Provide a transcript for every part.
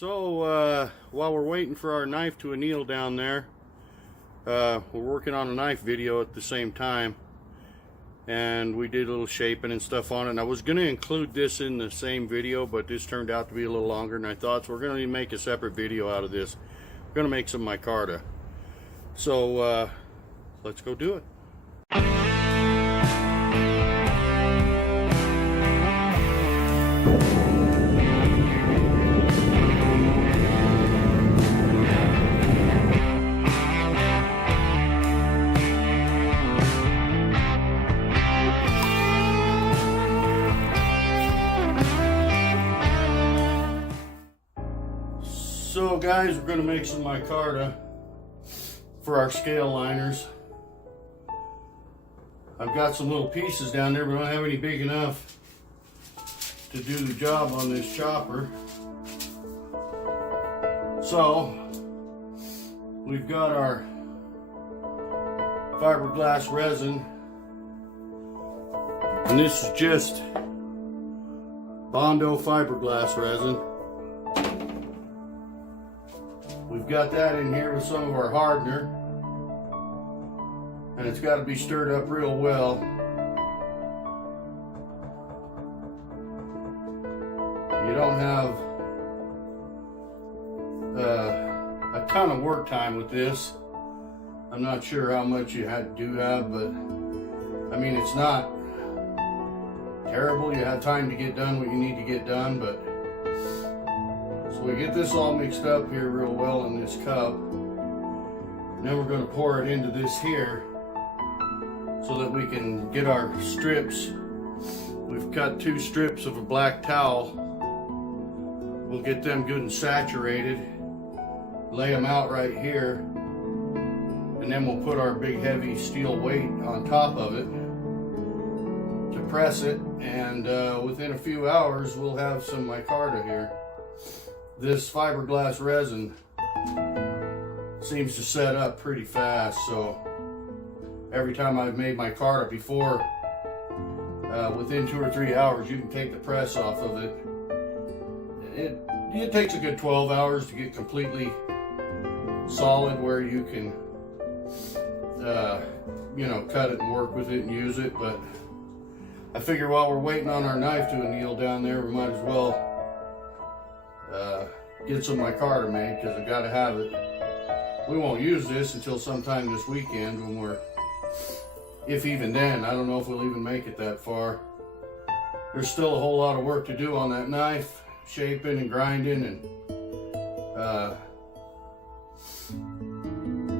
So while we're waiting for our knife to anneal down there, we're working on a knife video at the same time, and we did a little shaping and stuff on it. And I was going to include this in the same video, but this turned out to be a little longer than I thought, so we're going to make a separate video out of this. We're going to make some micarta. So let's go do it. So guys, we're going to make some micarta for our scale liners. I've got some little pieces down there, but I don't have any big enough to do the job on this chopper. So we've got our fiberglass resin, and this is just Bondo fiberglass resin. We've got that in here with some of our hardener, and it's got to be stirred up real well. You don't have a ton of work time with this. I'm not sure how much you do have, but I mean, it's not terrible. You have time to get done what you need to get done, but so we get this all mixed up here real well in this cup, and then we're going to pour it into this here so that we can get our strips. We've cut 2 strips of a black towel. We'll get them good and saturated, lay them out right here, and then we'll put our big heavy steel weight on top of it to press it, and within a few hours we'll have some micarta here. This fiberglass resin seems to set up pretty fast, so every time I've made micarta before, within 2 or 3 hours you can take the press off of it. It takes a good 12 hours to get completely solid where you can you know, cut it and work with it and use it. But I figure while we're waiting on our knife to anneal down there, we might as well get some micarta made, because I gotta have it. We won't use this until sometime this weekend, when if even then. I don't know if we'll even make it that far. There's still a whole lot of work to do on that knife, shaping and grinding and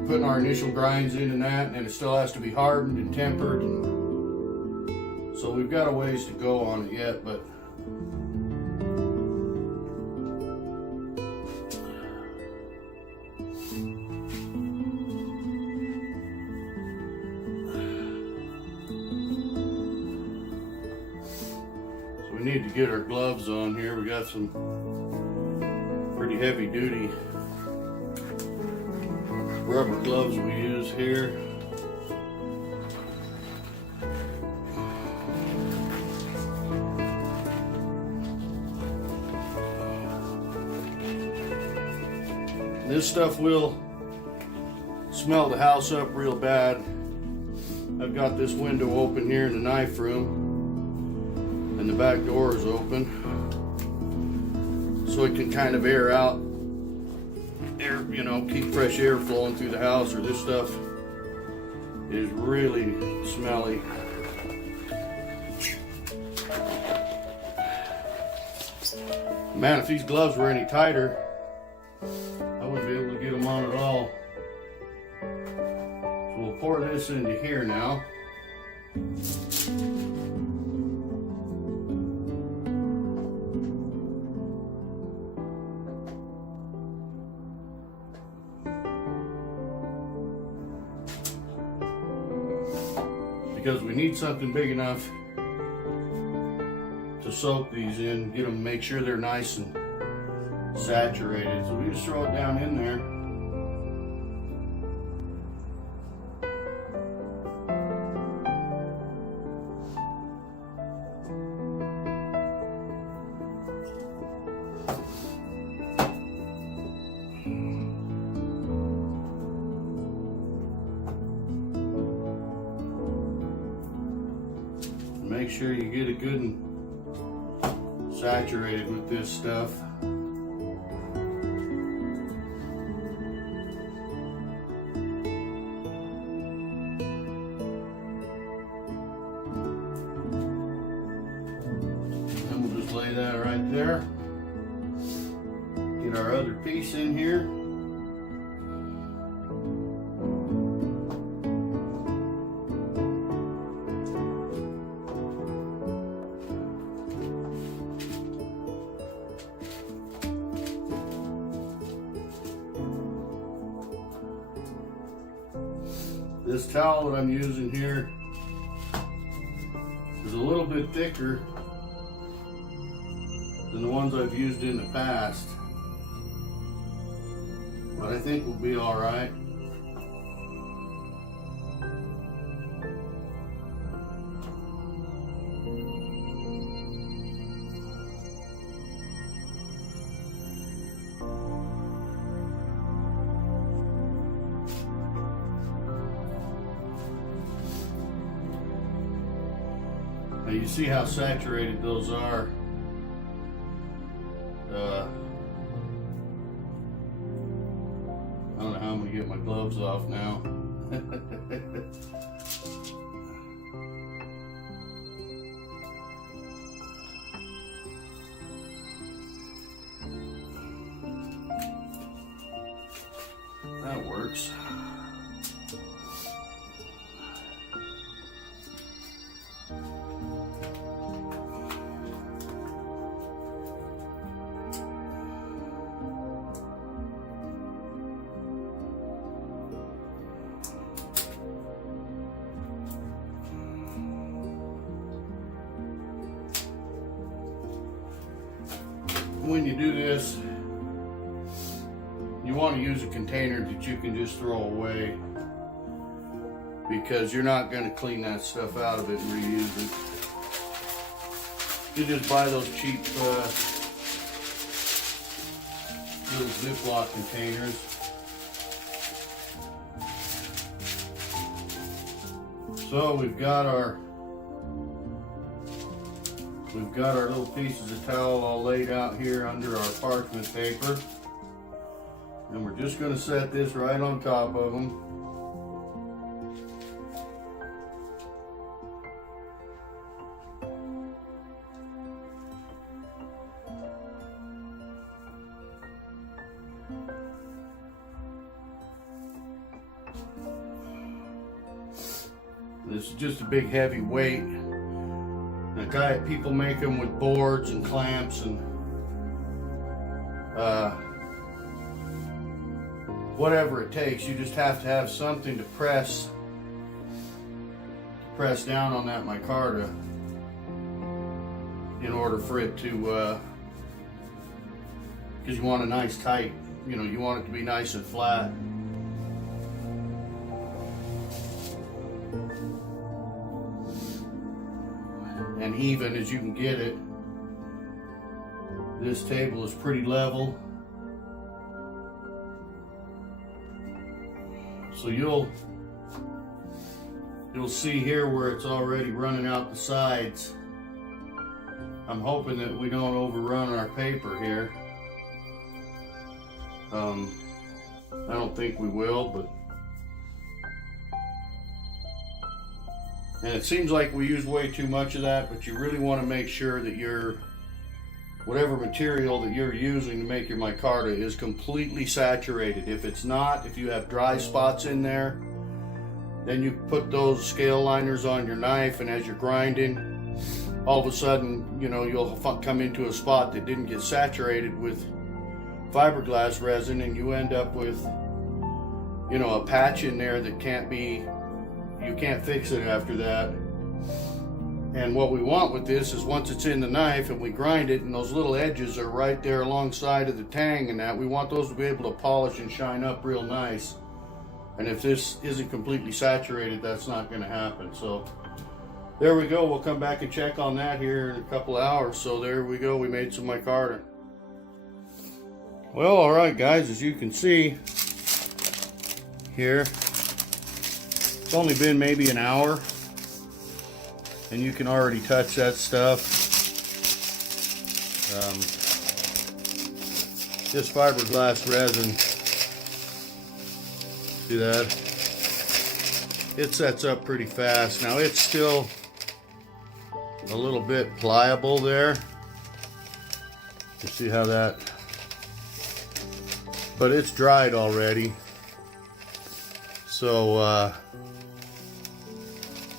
putting our initial grinds in and that, and it still has to be hardened and tempered, and so we've got a ways to go on it yet, but we need to get our gloves on here. We got some pretty heavy duty rubber gloves we use here. This stuff will smell the house up real bad. I've got this window open here in the knife room, and the back door is open, so it can kind of air out, you know, keep fresh air flowing through the house, or this stuff is really smelly. Man, if these gloves were any tighter, I wouldn't be able to get them on at all. So we'll pour this into here now. Because we need something big enough to soak these in, get them, make sure they're nice and saturated. So we just throw it down in there. make sure you get it good and saturated with this stuff. And we'll just lay that right there. Get our other piece in here. This towel that I'm using here is a little bit thicker than the ones I've used in the past, but I think we'll be all right. Now you see how saturated those are. I don't know how I'm gonna get my gloves off now. That works. When you do this, you want to use a container that you can just throw away, because you're not going to clean that stuff out of it and reuse it. You just buy those cheap little Ziploc containers. So we've got our little pieces of towel all laid out here under our parchment paper, and we're just going to set this right on top of them. This is just a big heavy weight. People make them with boards and clamps and whatever it takes. You just have to have something to press down on that micarta in order for it to, because you want a nice tight, you want it to be nice and flat. And even as you can get it. This table is pretty level. So you'll see here where it's already running out the sides. I'm hoping that we don't overrun our paper here. I don't think we will, but and it seems like we use way too much of that, but you really want to make sure that whatever material that you're using to make your micarta is completely saturated. If it's not, if you have dry spots in there, then you put those scale liners on your knife, and as you're grinding, all of a sudden, you'll come into a spot that didn't get saturated with fiberglass resin, and you end up with, a patch in there that you can't fix it after that. And what we want with this is, once it's in the knife and we grind it and those little edges are right there alongside of the tang and that, we want those to be able to polish and shine up real nice. And if this isn't completely saturated, that's not going to happen. So there we go. We'll come back and check on that here in a couple of hours. So there we go. We made some micarta. Well, all right, guys, as you can see here, it's only been maybe an hour. and you can already touch that stuff. This fiberglass resin, see that? It sets up pretty fast. Now it's still a little bit pliable there. You see how that, but it's dried already. So,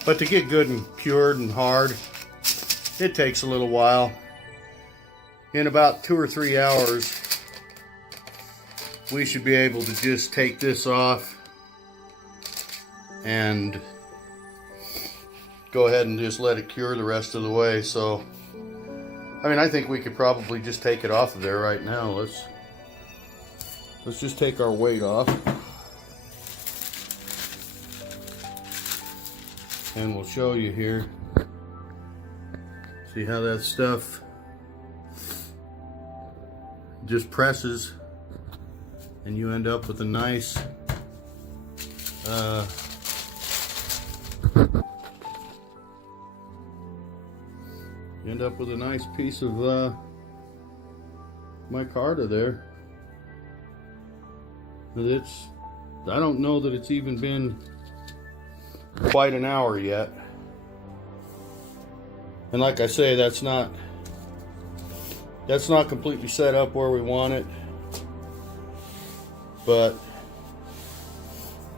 but to get good and cured and hard, it takes a little while. In about 2 or 3 hours, we should be able to just take this off and go ahead and just let it cure the rest of the way. So, I mean, I think we could probably just take it off of there right now. Let's just take our weight off. And we'll show you here. See how that stuff just presses, and you end up with a nice piece of micarta there. And I don't know that it's even been quite an hour yet. And like I say, that's not completely set up where we want it, but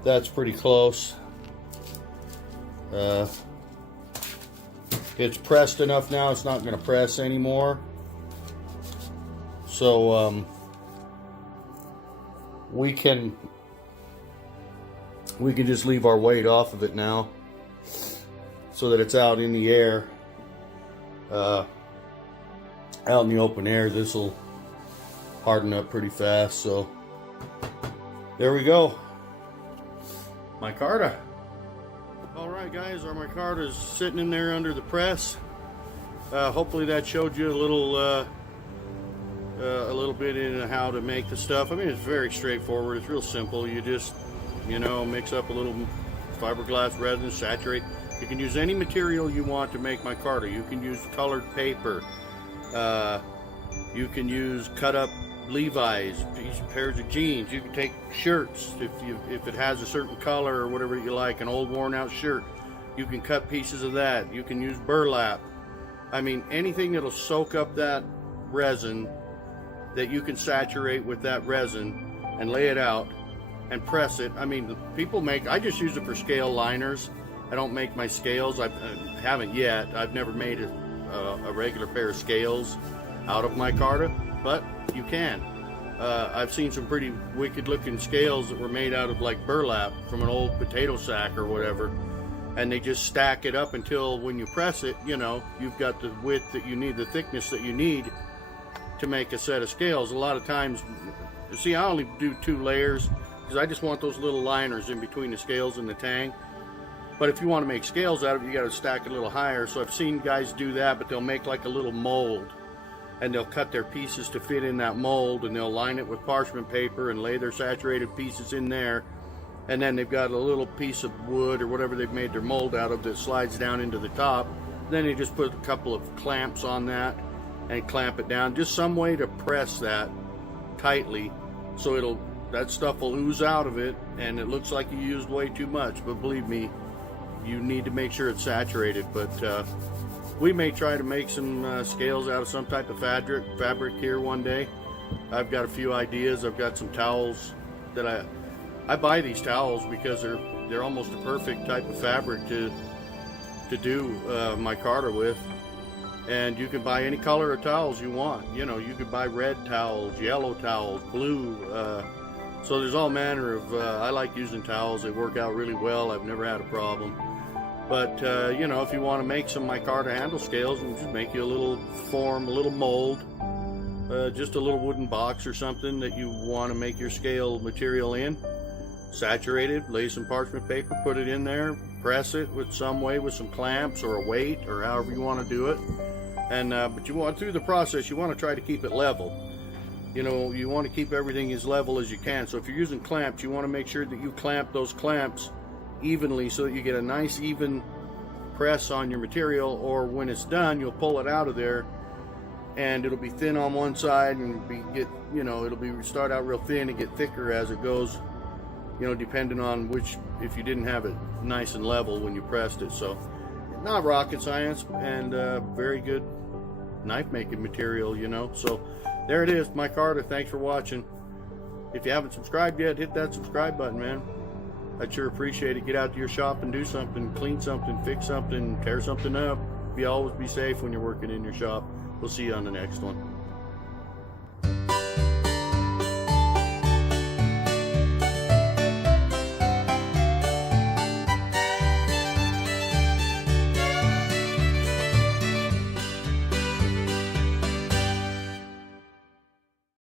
that's pretty close. It's pressed enough now, it's not going to press anymore. So we can just leave our weight off of it now, so that it's out in the air, out in the open air. This will harden up pretty fast. So there we go, micarta. All right, guys, our micarta is sitting in there under the press. Hopefully that showed you a little bit in how to make the stuff. I mean, it's very straightforward. It's real simple. You just, mix up a little fiberglass resin, saturate. You can use any material you want to make micarta. You can use colored paper. You can use cut up Levi's, pairs of jeans. You can take shirts if it has a certain color or whatever you like, an old worn out shirt. You can cut pieces of that. You can use burlap. I mean, anything that'll soak up that resin, that you can saturate with that resin and lay it out and press it. I mean, I just use it for scale liners. I don't make my scales. I haven't yet. I've never made a regular pair of scales out of micarta, but you can. I've seen some pretty wicked looking scales that were made out of like burlap from an old potato sack or whatever, and they just stack it up until when you press it, you've got the width that you need, the thickness that you need to make a set of scales. A lot of times, see, I only do 2 layers because I just want those little liners in between the scales and the tang. But if you want to make scales out of it, you got to stack it a little higher. So I've seen guys do that, but they'll make like a little mold, and they'll cut their pieces to fit in that mold, and they'll line it with parchment paper and lay their saturated pieces in there. And then they've got a little piece of wood or whatever they've made their mold out of that slides down into the top. Then they just put a couple of clamps on that and clamp it down. Just some way to press that tightly so that stuff will ooze out of it, and it looks like you used way too much. But believe me, you need to make sure it's saturated. But we may try to make some scales out of some type of fabric here one day. I've got a few ideas. I've got some towels that I buy these towels because they're almost a perfect type of fabric to do micarta with. And you can buy any color of towels you want. You could buy red towels, yellow towels, blue. So there's all manner of, I like using towels. They work out really well. I've never had a problem. But, if you want to make some micarta handle scales, we'll just make you a little form, a little mold, just a little wooden box or something that you want to make your scale material in. Saturate it, lay some parchment paper, put it in there, press it with some clamps or a weight or however you want to do it. And but through the process, you want to try to keep it level. You want to keep everything as level as you can. So if you're using clamps, you want to make sure that you clamp those clamps evenly so that you get a nice even press on your material, or when it's done, you'll pull it out of there, and it'll be thin on one side, and it'll be start out real thin and get thicker as it goes. Depending on if you didn't have it nice and level when you pressed it. So, not rocket science, and very good knife making material. So there it is, Micarta. Thanks for watching. If you haven't subscribed yet, hit that subscribe button, man. I'd sure appreciate it. Get out to your shop and do something, clean something, fix something, tear something up. Always be safe when you're working in your shop. We'll see you on the next one.